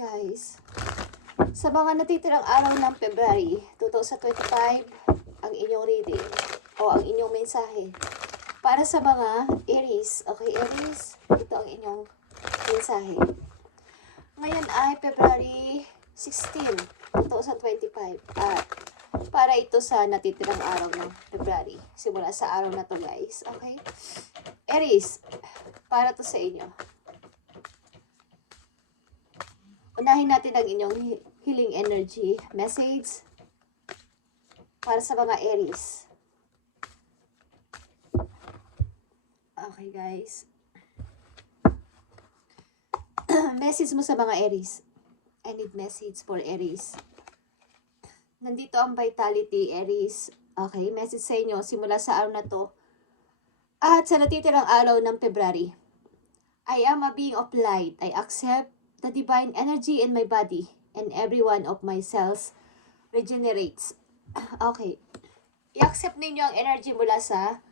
guys. Sa mga natitirang araw ng February 2025, ang inyong reading o ang inyong mensahe para sa mga Aries. Okay, Aries, ito ang inyong mensahe. Ngayon ay February 16, 2025 at para ito sa natitirang araw ng February. Simula sa araw na to guys. Okay? Aries, para to sa inyo. Unahin natin ang inyong healing energy message para sa mga Aries. Okay guys. Message mo sa mga Aries. I need message for Aries. Nandito ang vitality, Aries. Okay, message sa inyo simula sa araw na to. At sa natitirang araw ng February. I am a being of light. I accept the divine energy in my body and every one of my cells regenerates. Okay. I-accept ninyo ang energy mula sa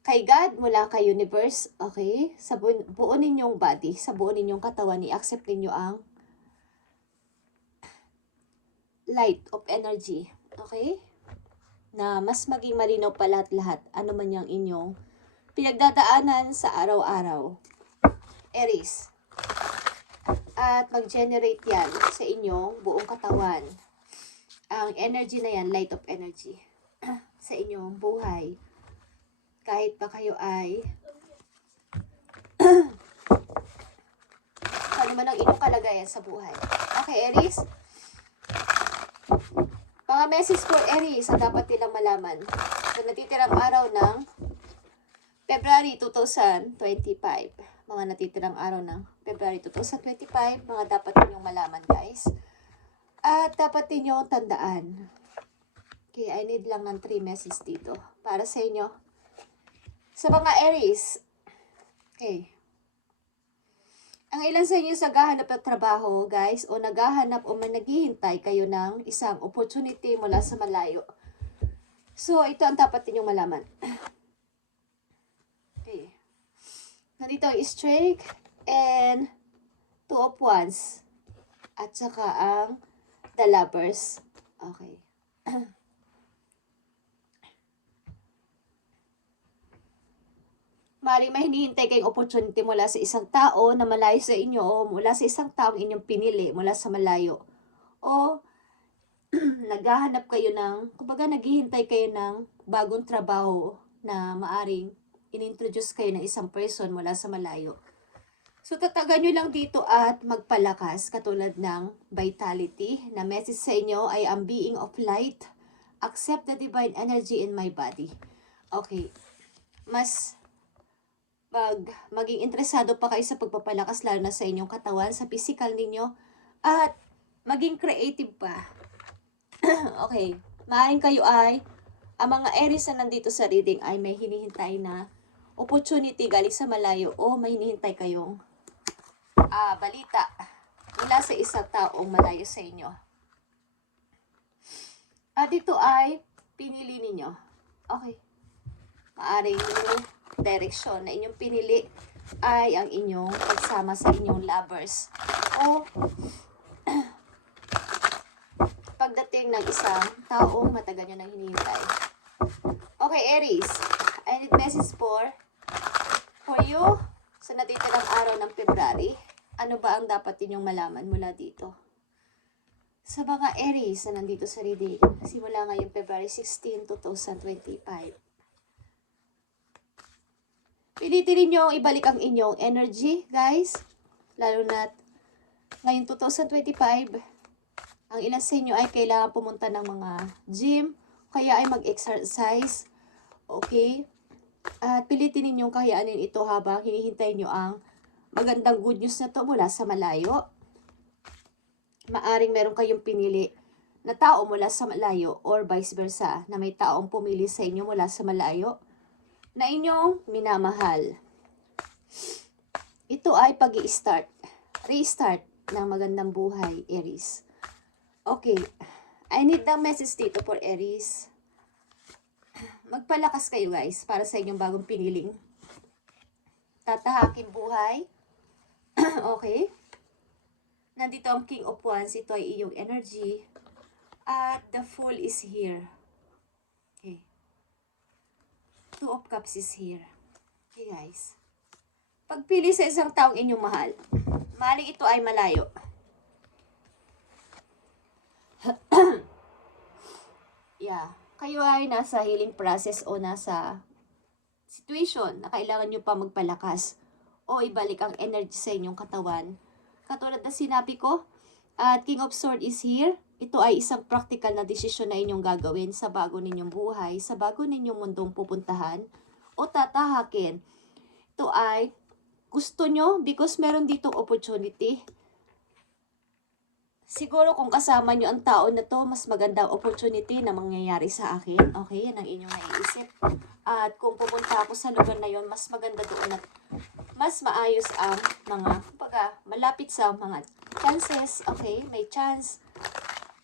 kay God, mula kay universe. Okay? Sa buo ninyong body, sa buo ninyong katawan, i-accept ninyo ang light of energy. Okay? Na mas maging malinaw pa lahat-lahat. Ano man yung inyong pinagdadaanan sa araw-araw. Aries. At mag-generate yan sa inyong buong katawan. Ang energy na yan, light of energy, sa inyong buhay. Kahit pa kayo ay ano man ang inyong kalagayan sa buhay. Okay, Aries? Mga message for Aries na dapat nilang malaman sa natitirang araw ng February 2025. Mga natitirang araw ng February 2025, mga dapat ninyong malaman guys. At dapat ninyong tandaan. Okay, I need lang ng 3 messages dito para sa inyo. Sa mga Aries, okay. Ang ilan sa inyo sa naghahanap ng trabaho guys, o naghahanap o naghihintay kayo ng isang opportunity mula sa malayo. So, ito ang dapat ninyong malaman. Okay. Nandito ang strike and 2 of wands. At saka ang the lovers. Okay. Maring may hinihintay kayong opportunity mula sa isang tao na malayo sa inyo o mula sa isang taong inyong pinili mula sa malayo. O naghahanap kayo ng, kumbaga naghihintay kayo ng bagong trabaho na maaring inintroduce kayo ng isang person mula sa malayo. So, tatagan nyo lang dito at magpalakas katulad ng vitality na message sa inyo ay ang being of light. Accept the divine energy in my body. Okay. Mas maging interesado pa kayo sa pagpapalakas lalo na sa inyong katawan, sa physical ninyo, at maging creative pa. Okay. Maaaring kayo ay, ang mga Aries na nandito sa reading ay may hinihintay na opportunity galing sa malayo o may hinihintay kayong balita mula sa isang taong malayo sa inyo. At dito ay pinili ninyo. Okay. Maaring yung direksyon na inyong pinili ay ang inyong pagsama sa inyong lovers. O pagdating ng isang taong matagal nyo nang hinihintay. Okay, Aries. I need message for you sa natitirang araw ng February. Ano ba ang dapat ninyong malaman mula dito? Sa mga Aries na nandito sa reading, simula ngayong February 16, 2025. Pilitin niyo ibalik ang inyong energy, guys. Lalo na ngayong 2025, ang ilan sa inyo ay kailangan pumunta ng mga gym, kaya ay mag-exercise. Okay? At pilitin ninyong kayanin ito habang hinihintay nyo ang magandang good news na to mula sa malayo. Maaring meron kayong pinili na tao mula sa malayo or vice versa na may taong pumili sa inyo mula sa malayo na inyong minamahal. Ito ay pag-i-start, restart ng magandang buhay, Aries. Okay, I need the message dito for Aries. Magpalakas kayo guys para sa inyong bagong piniling tatahakin buhay. Okay? Nandito ang King of Wands, ito ay iyong energy. At the Fool is here. Okay. Two of Cups is here. Okay guys. Pagpili sa isang taong inyong mahal, maaaring ito ay malayo. Yeah. Kayo ay nasa healing process o nasa situation na kailangan nyo pa magpalakas o ibalik ang energy sa inyong katawan. Katulad na sinabi ko, at King of Swords is here. Ito ay isang practical na desisyon na inyong gagawin sa bago ninyong buhay, sa bago ninyong mundong pupuntahan o tatahakin. Ito ay gusto nyo because meron ditong opportunity. Siguro kung kasama nyo ang tao na to, mas magandang opportunity na mangyayari sa akin. Okay, yan ang inyong naiisip. At kung pupunta ako sa lugar na yon, mas maganda doon at mas maayos ang mga, malapit sa mga chances. Okay, may chance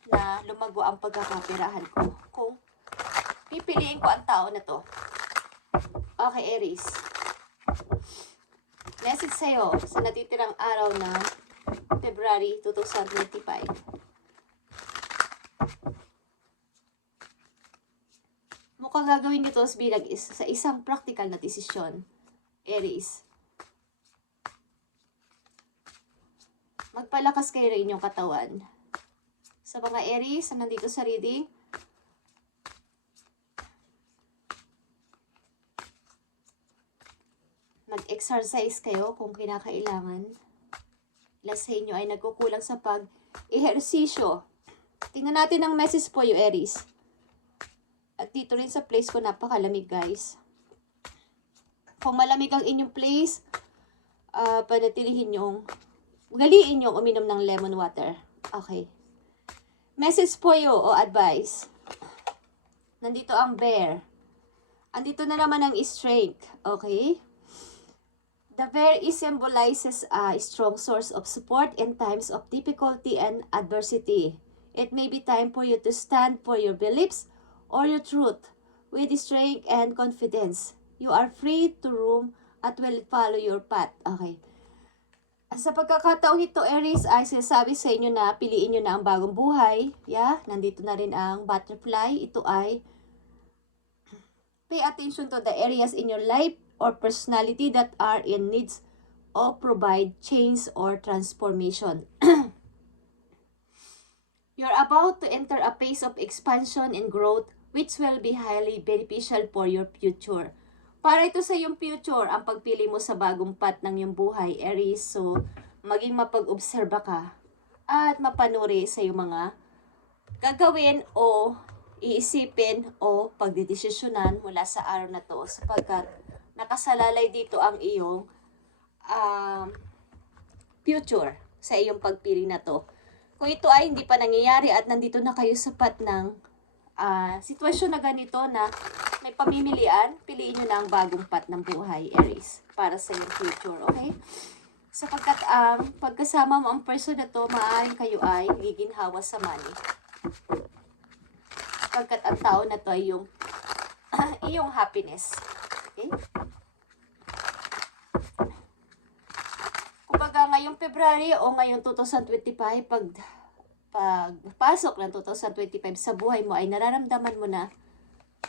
na lumago ang pagkakapirahan ko. Kung pipiliin ko ang tao na to. Okay, Aries. Message sa'yo sa natitirang araw na February 2025. Mukhang gagawin nyo to sa isang practical na desisyon, Aries. Magpalakas kayo rin inyong katawan. Sa mga Aries na nandito sa reading, mag-exercise kayo kung kinakailangan. Ilan sa inyo ay nagkukulang sa pag-ehersisyo. Tingnan natin ang message po, yung Aries. At dito rin sa place ko, napakalamig guys. Kung malamig ang inyong place, panatilihin yung, galiin yung uminom ng lemon water. Okay. Message po o advice. Nandito ang bear. Andito na naman ang strength. Okay. The bear symbolizes a strong source of support in times of difficulty and adversity. It may be time for you to stand for your beliefs or your truth with strength and confidence. You are free to roam at will follow your path. Okay. Sa pagkakataon nito, Aries, ay sinasabi sa inyo na piliin nyo na ang bagong buhay. Yeah, nandito na rin ang butterfly. Ito ay pay attention to the areas in your life or personality that are in needs of provide change or transformation. You're about to enter a phase of expansion and growth which will be highly beneficial for your future. Para ito sa iyong future, ang pagpili mo sa bagong path ng iyong buhay, Aries. So, maging mapag-obserba ka at mapanuri sa iyong mga gagawin o iisipin o pagdidesisyonan mula sa araw na to sapagkat nakasalalay dito ang iyong future sa iyong pagpili na to. Kung ito ay hindi pa nangyayari at nandito na kayo sa path ng sitwasyon na ganito na may pamimilian, piliin nyo na ang bagong path ng buhay, Aries, para sa iyong future, okay? Sapagkat pagkasama mo ang person na to, maaaring kayo ay giginhawa sa money. Sapagkat ang tao na to ay yung iyong happiness. Okay? Kumbaga ngayong February o ngayong 2025, pagpasok ng 2025 sa buhay mo ay nararamdaman mo na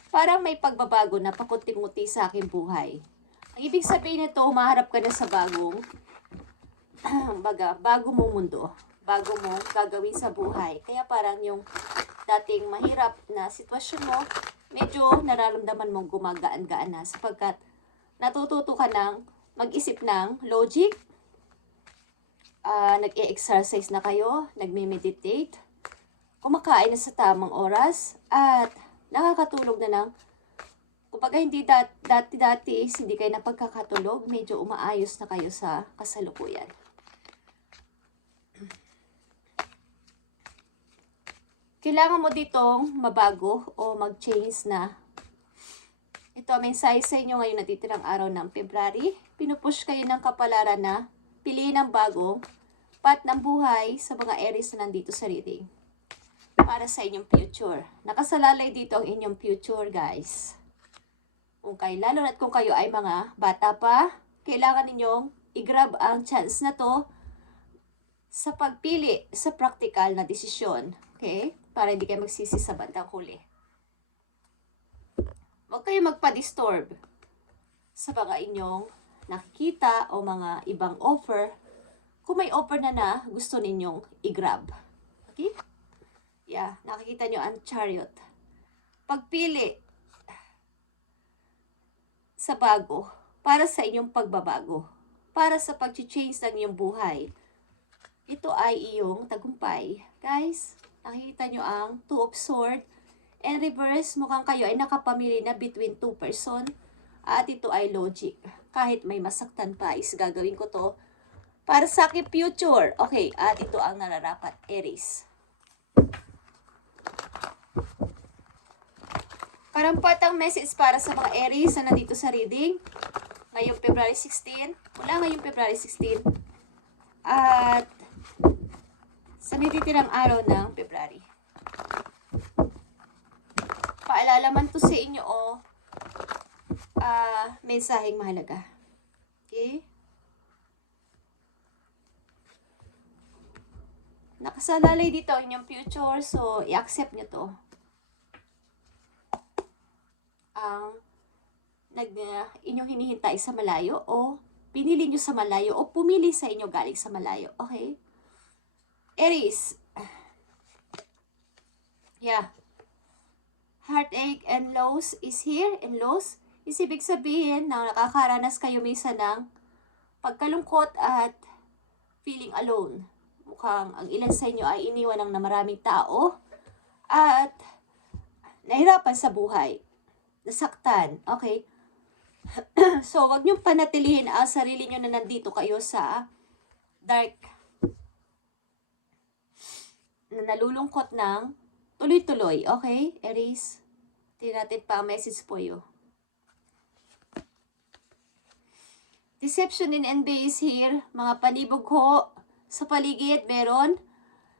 parang may pagbabago na pakunti-ngunti sa aking buhay. Ang ibig sabihin nito, humaharap ka na sa bago mong mundo, bago mo gagawin sa buhay. Kaya parang yung dating mahirap na sitwasyon mo, medyo nararamdaman mong gumagaan-gaan na sapagkat natututo ka ng mag-isip ng logic, nag-e-exercise na kayo, nagme-meditate, kumakain na sa tamang oras, at nakakatulog na ng, kumbaga hindi dati hindi kayo napagkakatulog, medyo umaayos na kayo sa kasalukuyan. Kailangan mo ditong mabago o mag-change na. Ito ang mensahe sa inyo ngayon natitirang araw ng February. Pinupush kayo ng kapalaran na piliin ang bagong path ng buhay sa mga Aries na nandito sa reading. Para sa inyong future. Nakasalalay dito ang inyong future, guys. Lalo na't kung kayo ay mga bata pa, kailangan ninyong i-grab ang chance na to sa pagpili sa practical na desisyon. Okay? Para hindi kayo magsisi sa bandang huli. Huwag kayo magpa-disturb sa mga inyong nakikita o mga ibang offer. Kung may offer na gusto ninyong i-grab. Okay? Yeah, nakikita nyo ang chariot. Pagpili sa bago para sa inyong pagbabago. Para sa pag-change ng iyong buhay. Ito ay iyong tagumpay. Guys, nakikita nyo ang Two of Swords. And reverse, mukhang kayo ay nakapamili na between two person. At ito ay logic. Kahit may masaktan pa, is gagawin ko to para sa aking future. Okay, at ito ang nararapat, Aries. Karampatang message para sa mga Aries na nandito sa reading. Ngayong February 16. Mula ngayong February 16. At sa natitirang araw ng February. Paalala man to sa inyo mensaheng mahalaga. Okay? Nakasalalay dito ang inyong future, so i-accept nyo to. Inyong hinihintay sa malayo o pinili nyo sa malayo o pumili sa inyo galing sa malayo. Okay? Aries. Yeah. Heartache and loss is here. And loss is ibig sabihin na nakakaranas kayo minsan ng pagkalungkot at feeling alone. Mukhang ang ilan sa inyo ay iniwan ng maraming tao at nahirapan sa buhay. Nasaktan. Okay? So, wag niyong panatilihin ang sarili niyo na nandito kayo sa dark na nalulungkot ng tuloy-tuloy. Okay, Aries? Tingnan natin pa ang message po yun. Deception in envy is here. Mga panibog ho sa paligid meron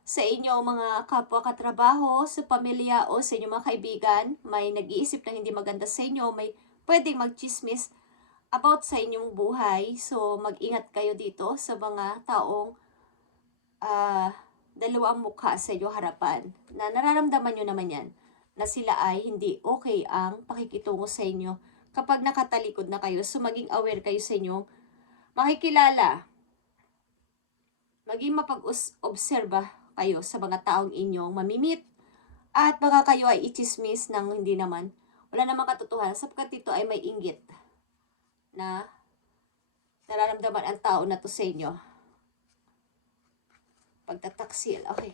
sa inyo mga kapwa katrabaho, sa pamilya o sa inyong mga kaibigan. May nag-iisip na hindi maganda sa inyo. May pwedeng magchismis about sa inyong buhay. So, mag-ingat kayo dito sa mga taong dalawang mukha sa inyo harapan. Na nararamdaman nyo naman yan na sila ay hindi okay ang pakikitungo sa inyo kapag nakatalikod na kayo. So, maging aware kayo sa inyong makikilala. Maging mapag-obserba kayo sa mga taong inyong mamimit. At baka kayo ay i-chismis ng hindi naman. Wala namang katotohanan sapagkat ito ay may inggit na nararamdaman ang tao na to sa inyo. Pagtataksil. Okay.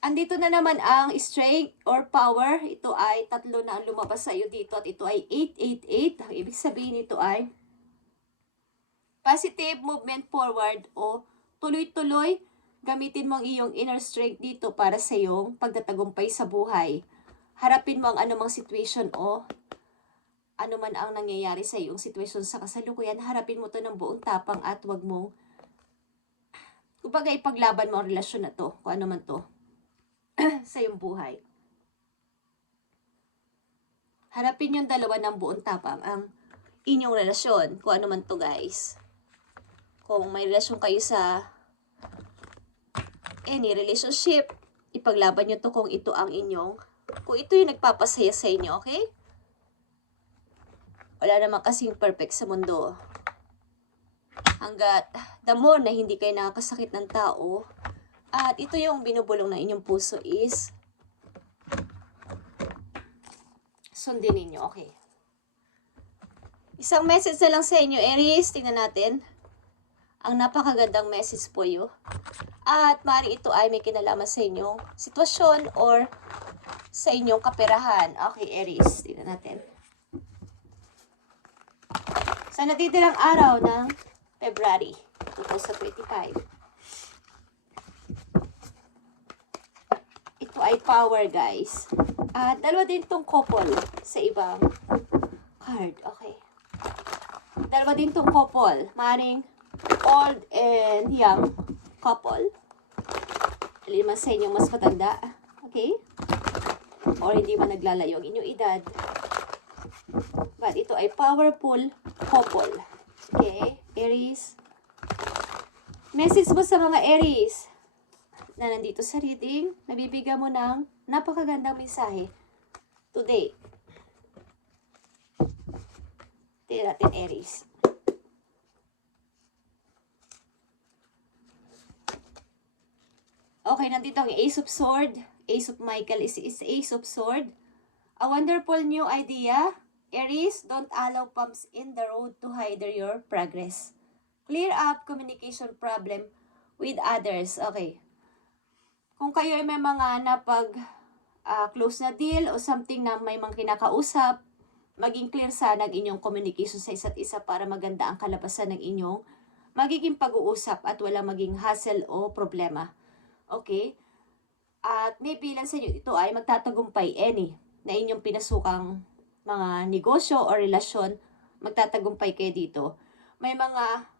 Andito na naman ang strength or power. Ito ay 3 na ang lumabas sa iyo dito at ito ay 888. Ang ibig sabihin nito ay positive movement forward o tuloy-tuloy. Gamitin mo ang iyong inner strength dito para sa iyong pagtatagumpay sa buhay. Harapin mo ang anumang situation o anuman ang nangyayari sa iyong situation sa kasalukuyan. Harapin mo to ng buong tapang at wag mong kumbaga ipaglaban mo ang relasyon na to, kung ano man to, sa iyong buhay. Harapin yung dalawa ng buong tapang ang inyong relasyon, kung ano man to guys. Kung may relasyon kayo sa any relationship, ipaglaban nyo to kung ito ang inyong kung ito yung nagpapasaya sa inyo, okay? Wala naman kasing perfect sa mundo. Hanggat the more na hindi kayo nakakasakit ng tao, at ito yung binubulong ng inyong puso is sundin ninyo, okay? Isang message na lang sa inyo, Aries. Tingnan natin. Ang napakagandang message po yun. At maaaring ito ay may kinalaman sa inyong sitwasyon or sa inyong kaperahan. Okay, Aries. Tingnan natin. Sa natitirang araw ng February 2025. Ito ay power, guys. At dalawa din tong couple sa ibang card. Okay. Dalawa din tong couple. Maaaring old and young couple. Alin man sa inyong mas matanda. Okay? Or hindi man naglalayo ang inyong edad. But ito ay powerful couple. Okay? Aries. Message mo sa mga Aries na nandito sa reading, nabibigyan mo ng napakagandang mensahe today. Tingnan natin, Aries. Okay, nandito ang Ace of Sword. Ace of Michael is Ace of Sword. A wonderful new idea. Aries, don't allow bumps in the road to hinder your progress. Clear up communication problem with others. Okay. Kung kayo ay may mga close na deal o something na may mga kinakausap, maging clear sana ang inyong communication sa isa't isa para maganda ang kalabasan ng inyong magiging pag-uusap at wala maging hassle o problema. Okay? At maybe lang sa inyo, ito ay magtatagumpay na inyong pinasukang mga negosyo o relasyon, magtatagumpay kayo dito. May mga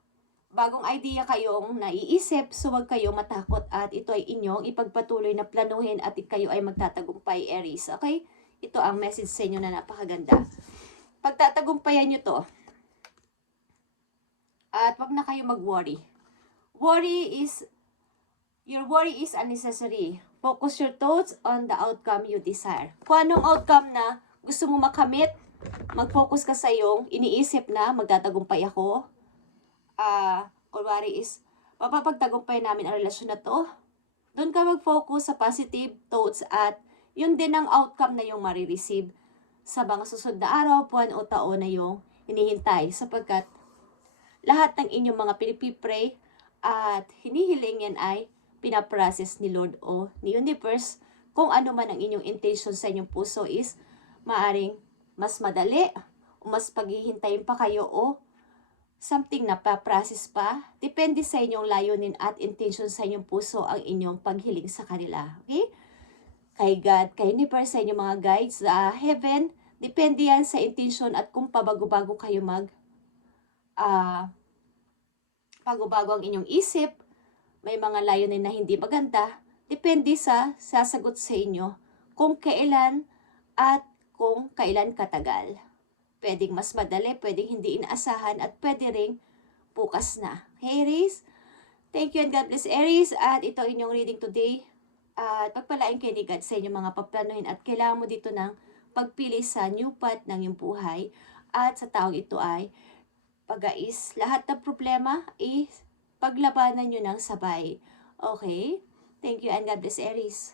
bagong idea kayong naiisip, so huwag kayong matakot at ito ay inyong ipagpatuloy na planuhin at kayo ay magtatagumpay, Aries. Okay? Ito ang message sa inyo na napakaganda. Pagtatagumpayan nyo to. At wag na kayo mag-worry. Your worry is unnecessary. Focus your thoughts on the outcome you desire. Kung anong outcome na gusto mo makamit, mag-focus ka sa iyong iniisip na magtatagumpay ako. Kunwari is, mapapagtagumpay namin ang relasyon na to. Doon ka mag-focus sa positive thoughts at yun din ang outcome na yung marireceive sa mga susunod na araw, buwan o taon na yung hinihintay. Sapagkat lahat ng inyong mga pinipipray at hinihiling yan ay pinaprocess ni Lord o ni Universe. Kung ano man ang inyong intention sa inyong puso is maaring mas madali o mas paghihintayin pa kayo o something na pa-process pa. Depende sa inyong layunin at intention sa inyong puso ang inyong paghiling sa kanila. Okay? Kay God, kay Universe, sa inyong mga guides, sa heaven, depende yan sa intention at kung pabago-bago kayo pago-bago ang inyong isip, may mga layunin na hindi maganda, depende sa sasagot sa inyo kung kailan at kung kailan katagal. Pwedeng mas madali, pwedeng hindi inaasahan, at pwede ring bukas na. Hey, Aries, thank you and God bless, Aries. At ito inyong reading today. At pagpalain kayo ni God sa inyong mga paplanuhin at kailangan mo dito ng pagpili sa new path ng iyong buhay. At sa taong ito ay pag-ais, lahat ng problema is paglabanan nyo ng sabay. Okay? Thank you and God bless, Aries.